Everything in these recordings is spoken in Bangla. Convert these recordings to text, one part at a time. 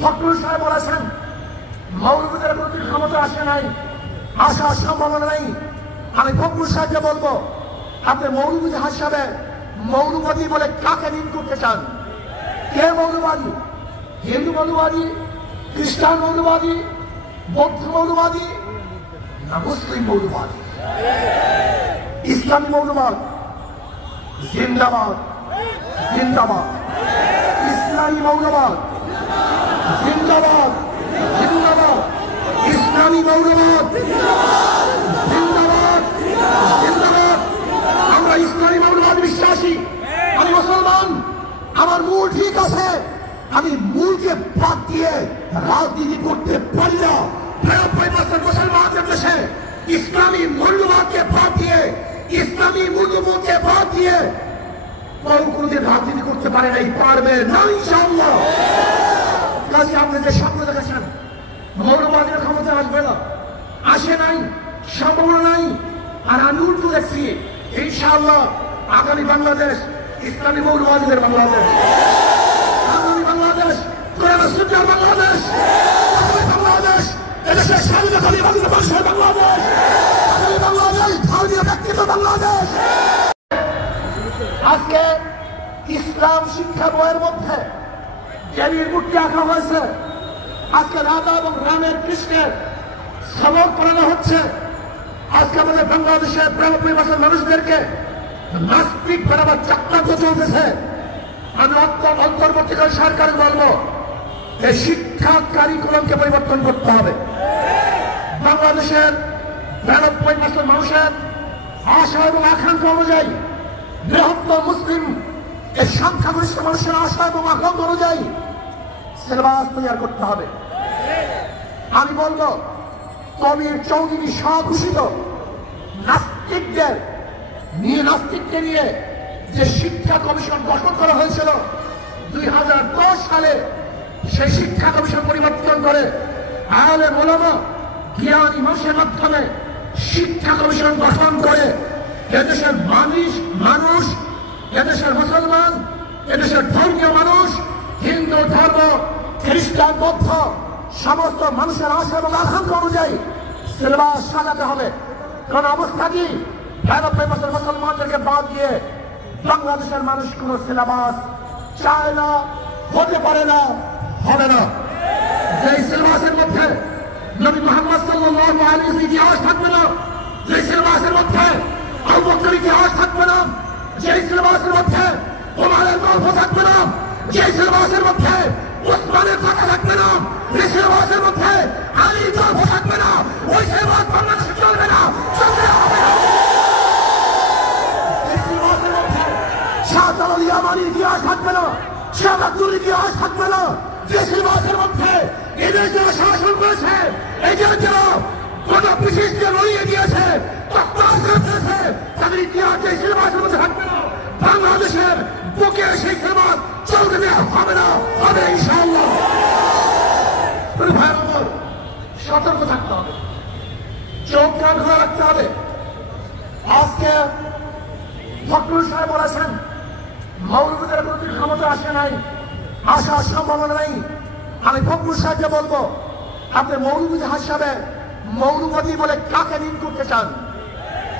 ফখরুল সাহেব বলেছেন মৌলবাদের প্রতি ক্ষমতা আসে নাই, আসার সম্ভাবনা নেই। আমি ফখরুল সাহেবকে বলবো, আপনি মৌলবাদী হিসাবে মৌলবাদী বলে কাকে নিন করতে চান? কে মৌলবাদী? হিন্দু মৌলবাদী, খ্রিস্টান মৌলবাদী, বৌদ্ধ মৌলবাদী না মুসলিম মৌলবাদী? ইসলামী মৌলবাদ জিন্দাবাদ, জিন্দাবাদ। ইসলামী মৌলবাদ জিন্দাবাদ, জিন্দাবাদ। ইসলামী মৌলবাদ জিন্দাবাদ, জিন্দাবাদ। আমরা ইসলামী মৌলবাদ বিশ্বাসী। আমি মুসলমান, আমার মূল ঠিক আছে। আমি মূলকে বাদ দিয়ে রাজনীতি করতে পারি না। মুসলমানদের দেশে ইসলামী মূল্যবোধকে বাদ দিয়ে, ইসলামী মূল্যবোধকে বাদ দিয়ে কোনদিন রাজনীতি করতে পারে নাই, পারবে না ইনশাআল্লাহ। কাজে আপনি যে স্বপ্ন দেখেছেন মৌলবাদের ক্ষমতা আসবে না, আসে নাই, সম্ভাবনা নাই। আর আমি উল্টো দেখছি ইনশাআল্লাহ আগামী বাংলাদেশ ইসলামী মৌলবাদীদের বাংলাদেশ, আগামী বাংলাদেশ কোরআন সুন্নাহর বাংলাদেশ, আগামী বাংলাদেশ এদেশের স্বাধীনতাকামী মানুষের বাংলাদেশ, আগামী বাংলাদেশ ধর্মীয় ব্যক্তিত্ব বাংলাদেশ। আজকে ইসলাম শিক্ষা বইয়ের মধ্যে দেবীর মূর্তি আঁকা হয়েছে। আজকে রাধা এবং রামের কৃষ্ণের সবক পড়ানো হচ্ছে। আজকে আমাদের বাংলাদেশের ৯২% মানুষদেরকে নাস্তিক বানাবার চক্রান্ত চলতেছে। আমি অন্তর্বর্তীকালীন সরকার বলবো, এই শিক্ষা কারিকুলামকে পরিবর্তন করতে হবে। বাংলাদেশের ৯২% মানুষের আশা এবং আকাঙ্ক্ষা অনুযায়ী, বৃহত্তর মুসলিম এই সংখ্যাগরিষ্ঠ মানুষের আশা এবং আকাঙ্ক্ষা অনুযায়ী সিলেবাস তৈরি করতে হবে। আমি বলবো, কবির চৌধুরী স্বঘোষিত নাস্তিককে নিয়ে যে শিক্ষা কমিশন গঠন করা হয়েছিল ২০১০ সালে, সেই শিক্ষা কমিশন পরিবর্তন করে আলেম ওলামা জ্ঞানী মানুষের মাধ্যমে শিক্ষা কমিশন গঠন করে এদেশের মানুষ, এদেশের মুসলমান, এদেশের ধর্মীয় মানুষ, হিন্দু ধর্ম, খ্রিস্টান, বৌদ্ধ সমস্ত মানুষের আশা এবং আকাঙ্ক্ষা অনুযায়ী সিলেবাস সাজাতে হবে। কারণ অবস্থা কি, ৯২% মুসলমানদেরকে বাদ দিয়ে বাংলাদেশের মানুষ কোন সিলেবাস চায় না, হতে পারে না, হবে না। যে সিলেবাসের মধ্যে নবী মুহাম্মদ সাল্লাল্লাহু আলাইহি ওয়াসাল্লামের ইতিহাস থাকবে না, যে সিলেবাসের মধ্যে আবু বকরের ইতিহাস থাকবে না, যে সিলেবাসের মধ্যে ওমরের গল্প থাকবে না, যে সিলেবাসের মধ্যে উসমানের কথা থাকবে না, যে সিলেবাসের মধ্যে আলীর গল্প থাকবে না, ওই সিলেবাস বাংলাদেশে চলবে না, চলবে হবে না। এই সিলেবাসের মধ্যে শাহজালাল ইয়ামানির ইতিহাস থাকবে না, শাহ আব্দুল ইতিহাস থাকবে না। যে সিলেবাসের মধ্যে এদের যারা শাসন করেছে, এদের যারা কোন বিশিষ্ট লড়িয়ে দিয়েছে, তাদের ইতিহাস যে সিলেবাসের মধ্যে থাকবে না, বাংলাদেশের বুকে সেই সিলেবাস চলতে দেওয়া হবে না, হবে ইনশাআল্লাহ। ভাই আমার, সতর্ক থাকতে হবে, চোখ কান খোলা রাখতে হবে। আজকে ফখরুল সাহেব বলেছেন মৌলবাদের প্রতি ক্ষমতা আসে নাই, আসার সম্ভাবনা নেই। আমি ফখরুল সাহেবকে বলবো, আপনি মৌলবাদী হিসাবে মৌলবাদী বলে কাকে নিন করতে চান?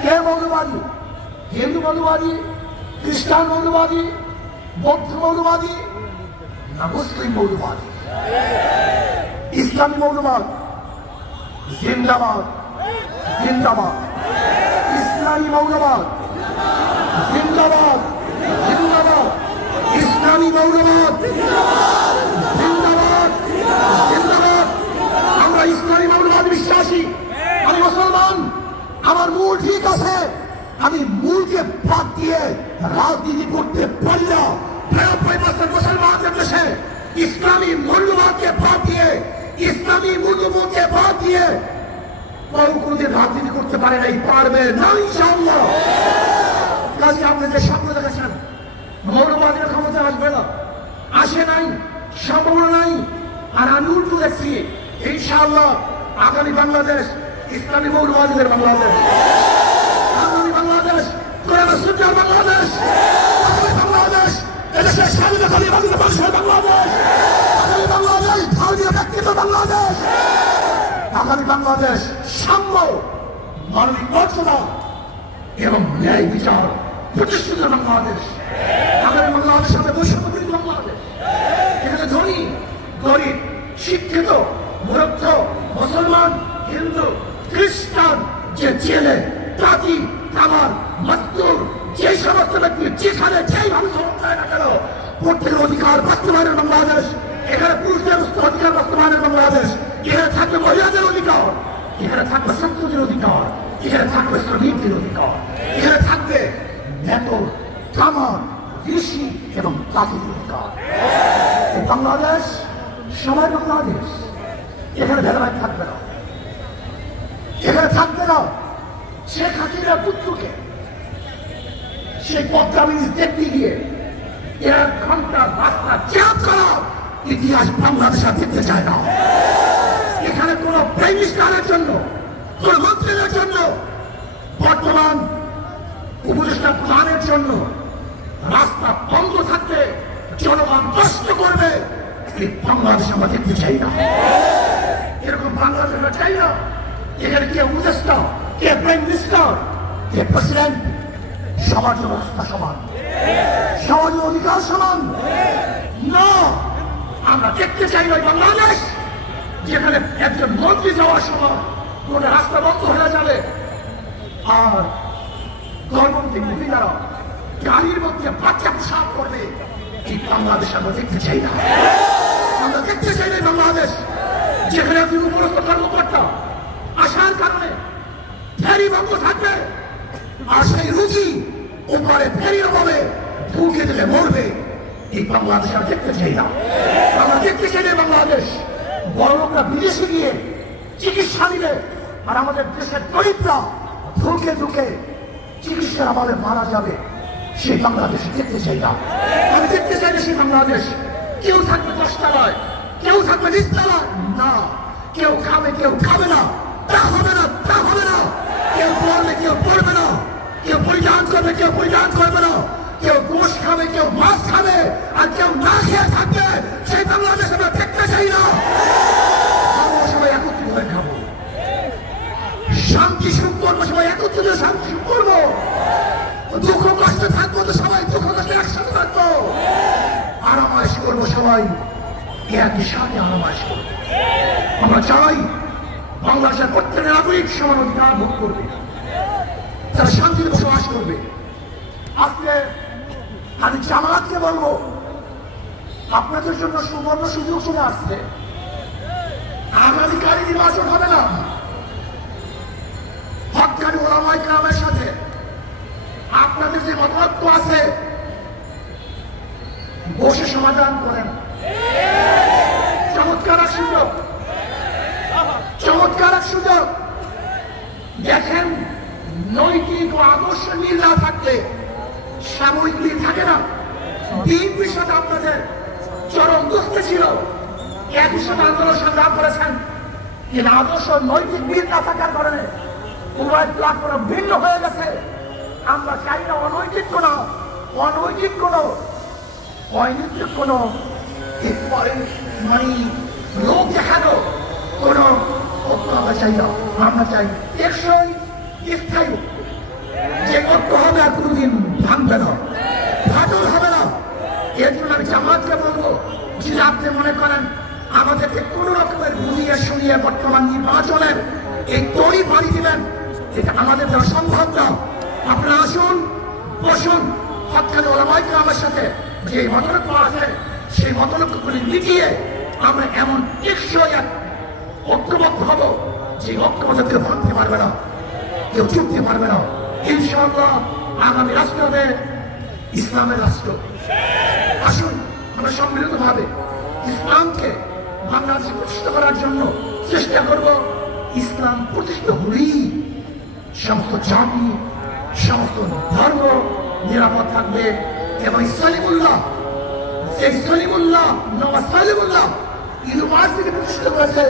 কে মৌলবাদী? হিন্দু মৌলবাদী, খ্রিস্টান মৌলবাদী, বৌদ্ধ মৌলবাদী না মুসলিম মৌলবাদী? ইসলামী মৌলবাদ জিন্দাবাদ, জিন্দাবাদ। ইসলামী মৌলবাদ জিন্দাবাদ, জিন্দাবাদ। ইসলামী মৌলবাদ জিন্দাবাদ, জিন্দাবাদ। আমরা ইসলামী মৌলবাদ বিশ্বাসী। আমি মুসলমান, আমার মূল ঠিক আছে। আমি মূলকে বাদ দিয়ে রাজনীতি করতে পারি না। ৯২% মুসলমানদের দেশে ইসলামী মূল্যবোধকে বাদ দিয়ে, ইসলামী মূল্যবোধকে বাদ দিয়ে কোনদিন রাজনীতি করতে পারে নাই, পারবে না ইনশাআল্লাহ। কাজে আপনি যে স্বপ্ন দেখেছেন মৌলবাদের ক্ষমতা আসবে না, আসে নাই, সম্ভাবনা নাই। আর আমি উল্টো দেখছি ইনশাআল্লাহ আগামী বাংলাদেশ ইসলামী মৌলবাদীদের বাংলাদেশ, আগামী বাংলাদেশ কোরআন সুন্নাহর বাংলাদেশ, আগামী বাংলাদেশ এদেশের স্বাধীনতাকামী মানুষের বাংলাদেশ। আগামী বাংলাদেশ সাম্য, মানবিক মর্যাদা এবং ন্যায় বিচার প্রতিষ্ঠিত বাংলাদেশ। আগামী বাংলাদেশ হবে বৈষম্যবিরোধী বাংলাদেশ। এখানে ধনী গরিব, শিক্ষিত মূর্খ, মুসলমান, হিন্দু, খ্রিস্টান, যে জেলে, তাঁতি, কামার, মজদুর, যে সমস্ত ব্যক্তি যেখানে যেইভাবে সমস্যায় না কেন প্রত্যেকের অধিকার বাস্তবায়নের বাংলাদেশ। এখানে পুরুষদের অধিকার বাস্তবায়নের বাংলাদেশ। এখানে থাকবে মহিলাদের অধিকার, এখানে থাকবে ছাত্রদের অধিকার, এখানে থাকবে শ্রমিকদের অধিকার, এখানে থাকবে নেতর, কামার, ঋষি এবং তাঁতিদের অধিকার। এই বাংলাদেশ সবাই বাংলাদেশ। এখানে ভেদাভেদ থাকবে না, এখানে থাকবে না শেখ হাসিনার পুত্রকে সেই পদ্মা ব্রিজ দেখতে গিয়ে এরা ঘন্টা রাস্তা জ্যাম করা ইতিহাস বাংলাদেশ দেখতে চায় না। এখানে কোন প্রাইম মিনিস্টারের জন্য, কোন মন্ত্রীদের জন্য, বর্তমান উপদেষ্টা প্রধানের জন্য রাস্তা বন্ধ থাকতে জনগণ কষ্ট করবে, এই বাংলাদেশ আমরা দেখতে চাই না। এরকম বাংলাদেশ আমরা চাই না। এখানে কে উপদেষ্টা, কে প্রাইম মিনিস্টার, কে প্রেসিডেন্ট, সবার জন্য রাস্তা সমান, সবার অধিকার সমান না। আমরা দেখতে চাই না বাংলাদেশ যেখানে একজন মন্ত্রী যাওয়ার সময় কোন রাস্তা বন্ধ হয়ে যাবে আর গর্ভবতী মহিলারা গাড়ির মধ্যে বাচ্চা প্রসাব করবে। এই বাংলাদেশ আমরা দেখতে চাই না। আমরা দেখতে চাই না বাংলাদেশ যেখানে একজন উপরস্থ কর্মকর্তা আসার কারণে ফেরি বন্ধ থাকবে আর সেই রুগী উপরে ফেরি হবে, ঢুকে দিলে মরবে। এই বাংলাদেশ আমরা দেখতে চাই না। আমরা দেখতে চাই না বাংলাদেশ বড় লোকরা বিদেশে গিয়ে চিকিৎসা নিলে আর আমাদের দেশের গরিবরা ঢুকে ঢুকে চিকিৎসার আমাদের মারা যাবে। সেই বাংলাদেশ দেখতে চাই না। আমি দেখতে চাই না সেই বাংলাদেশ কেউ থাকবে 10 তলায়, কেউ থাকবে 20 তলায় না, কেউ খাবে কেউ খাবে না, তা হবে না, তা হবে না। কেউ পড়বে কেউ পড়বে না, কেউ পরিধান করবে কেউ পরিধান করবে না, কেউ গোশ খাবে কেউ মাছ খাবে আর কেউ না খেয়ে থাকবে। সেই বাংলাদেশ আমরা দেখতে চাই না। আমরা সবাই একত্রিত হয়ে খাবো, শান্তি সুখ করবো, সবাই একত্রিত শান্তি সুখ করবো। দুঃখ কষ্ট থাকবো তো সবাই দুঃখ কষ্ট একসাথে থাকবো, আরামাইশ করবো সবাই একই সাথে আরামাইশ করবো। আমরা চাই বাংলাদেশের প্রত্যেক নাগরিক সমান অধিকার ভোগ করবে, তারা শান্তিতে বসবাস করবে। আজকে আমি জামায়াতকে বলবো, আপনাদের জন্য সুবর্ণ সুযোগ চলে আসছে। আগামীকালই নির্বাচন হবে না, হক্কানি ওলামায়ে কেরামের সাথে আপনাদের যে মতৈক্য আছে বসে সমাধান করেন। চমৎকার এক সুযোগ, চমৎকার এক সুযোগ। দেখেন নৈতিক ও আদর্শ মিল না থাকলে সাময়িক মিল থাকে না। বিএনপির সাথে আপনাদের চরম দুঃখে ছিল, একই সাথে আন্দোলন সংগ্রাম করেছেন, কিন্তু আদর্শ নৈতিক মিল না থাকার কারণে উভয় প্ল্যাটফর্ম ভিন্ন হয়ে গেছে। আমরা চাই না অনৈতিক কোনো মানে লোক দেখানো কোনো ঐক্য আমরা চাই না। আমরা চাই টেকসই স্থায়ী যে ঐক্য হবে আর কোনোদিন ভাঙবে না, ফাটল হবে না। এর জন্য আমি জামাতকে বলবো, যদি আপনি মনে করেন আমাদেরকে কোন রকমের বুঝিয়ে শুনিয়ে বর্তমান নির্বাচনের এই তৈরি বাড়ি দিবেন, এটা আমাদের দ্বারা সম্ভব না। আপনারা আসুন, বসুন, হক্কানি ওলামায়ে কেরামের সাথে যে মতলক্ষ্য আছে সেই মতলক্ষ্যগুলি মিটিয়ে আমরা এমন টেকসই এক ঐক্যবদ্ধ হব যে ঐক্য আমাদেরকে ভাঙতে পারবে না, কেউ চুকতে পারবে না। ইনশাআল্লাহ আগামী রাষ্ট্র হবে ইসলামের রাষ্ট্র। আসুন আমরা সম্মিলিত ভাবে ইসলামকে বাংলাদেশে প্রতিষ্ঠিত করার জন্য চেষ্টা করব। ইসলাম প্রতিষ্ঠিত হলেই সমস্ত জাতি, সমস্ত ধর্ম নিরাপদ থাকবে। এবং সলিমুল্লাহ ইউনিভার্সিটি প্রতিষ্ঠিত করেছে,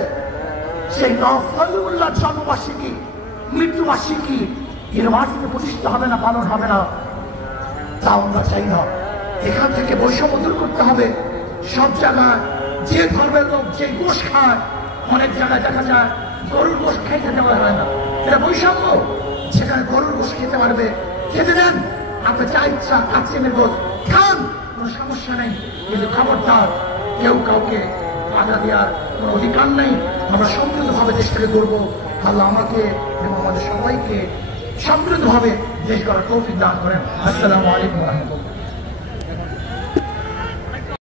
সেই সলিমুল্লাহ জন্মবার্ষিকী, মৃত্যুবার্ষিকী ইউনিভার্সিটি প্রতিষ্ঠিত হবে না, পালন হবে না, তা আমরা চাই না। এখান থেকে বৈষম্য দূর করতে হবে। সব জায়গায় যে ধর্মের লোক যে গোশ খায়, অনেক জায়গায় দেখা যায় গরুর গোশ খেতে দেওয়া হয় না, এটা বৈষম্য। সেখানে গরুর গোশ খেতে পারবে, খেতে দেন। আপনার যা ইচ্ছা কাচ্চিমের গোশ খান, কোনো সমস্যা নেই, কিন্তু খবরদার কেউ কাউকে বাধা দেওয়ার কোনো অধিকার নেই। আমরা সমৃদ্ধভাবে দেশটাকে গড়বো। আল্লাহ আমাকে এবং আমাদের সবাইকে সমৃদ্ধভাবে দেশ গড়ার তৌফিক দান করেন। আসসালামু আলাইকুম ওয়া রাহমাতুল্লাহ।